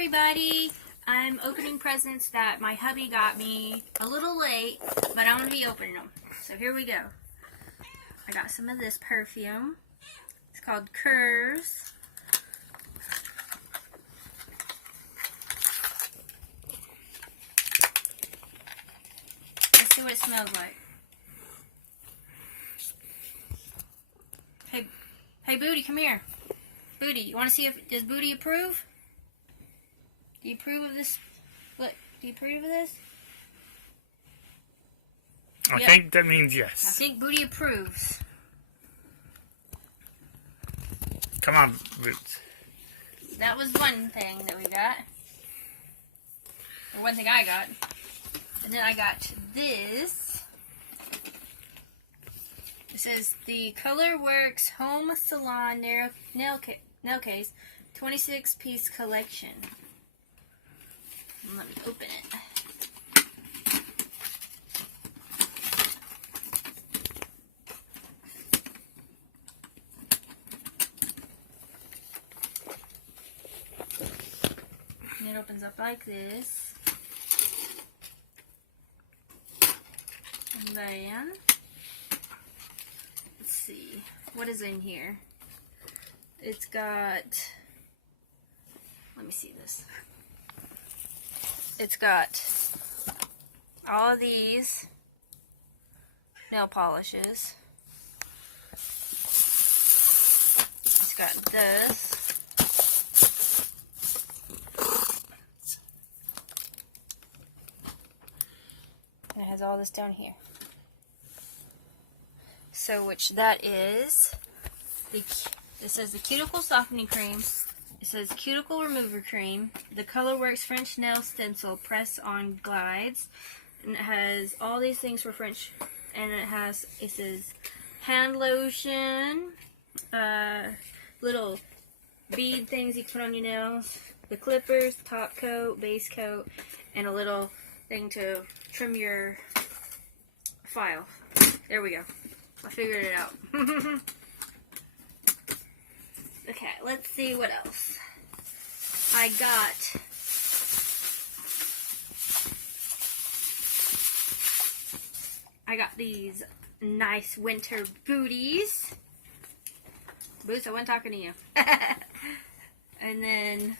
everybody! I'm opening presents that my hubby got me a little late, but I'm going to be opening them. So here we go. I got some of this perfume. It's called Curves. Let's see what it smells like. Hey Booty, come here. Booty, you want to see if, does Booty approve? Do you approve of this? Look, do you approve of this? I think that means yes. I think Booty approves. Come on, Boots. That was one thing that we got. Or one thing I got. And then I got this. It says the Colorworks Home Salon Nail Case 26-piece collection. Let me open it. And it opens up like this. And then, let's see, what is in here? It's got, let me see this. It's got all of these nail polishes. It's got this. And it has all this down here. So which that is, it says the Cuticle Softening Cream. It says Cuticle Remover Cream, the Colorworks French Nail Stencil Press-On Glides, and it has all these things for French, and it says hand lotion, little bead things you put on your nails, the clippers, top coat, base coat, and a little thing to trim your file. There we go. I figured it out. Okay, let's see what else. I got these nice winter booties. Boots, I wasn't talking to you. And then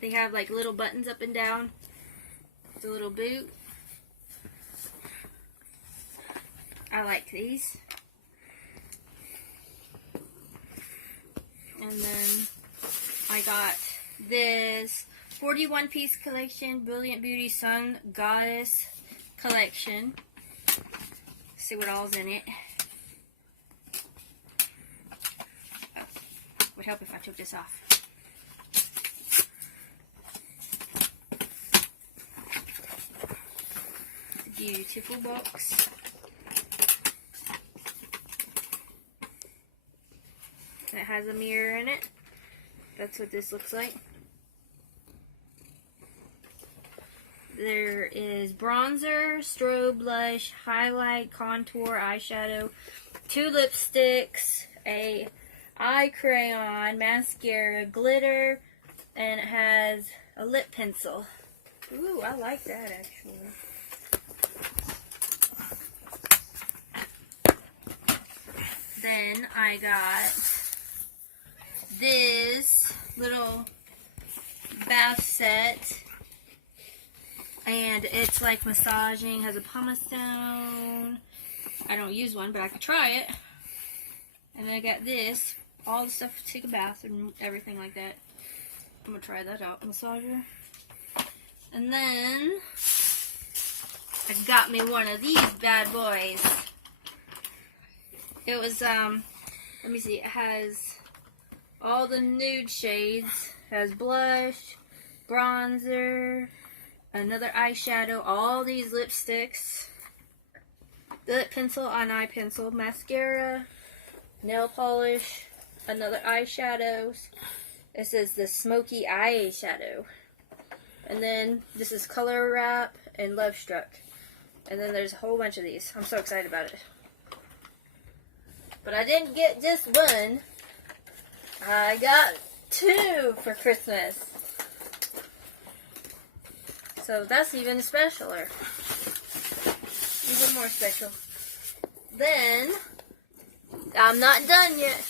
they have like little buttons up and down. It's a little boot. I like these. And then I got this 41-piece collection, Brilliant Beauty Sun Goddess collection. See what all's in it. Oh, would help if I took this off. Beautiful box. It has a mirror in it. That's what this looks like. There is bronzer, strobe blush, highlight, contour, eyeshadow, 2 lipsticks, a eye crayon, mascara, glitter, and it has a lip pencil. Ooh, I like that actually. Then I got this little bath set, and it's like massaging, has a pumice stone. I don't use one, but I could try it. And then I got this, all the stuff to take a bath and everything like that. I'm gonna try that out, massager. And then I got me one of these bad boys. It was let me see, it has all the nude shades, has blush, bronzer, another eyeshadow, all these lipsticks, the lip pencil, an eye pencil, mascara, nail polish, another eyeshadows. It says the smoky eyeshadow. And then this is Color Wrap and Love Struck. And then there's a whole bunch of these. I'm so excited about it. But I didn't get just one. I got 2 for Christmas. So that's even specialer. Even more special. Then, I'm not done yet.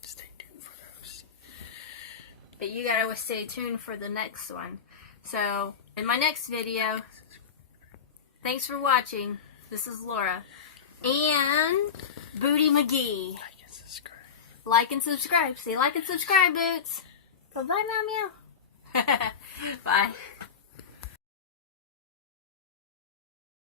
Stay tuned for those. But you gotta stay tuned for the next one. So, in my next video, thanks for watching. This is Laura. And Booty McGee. Like and subscribe. Like and subscribe. Say like and subscribe, Boots. Bye-bye now, meow. Bye.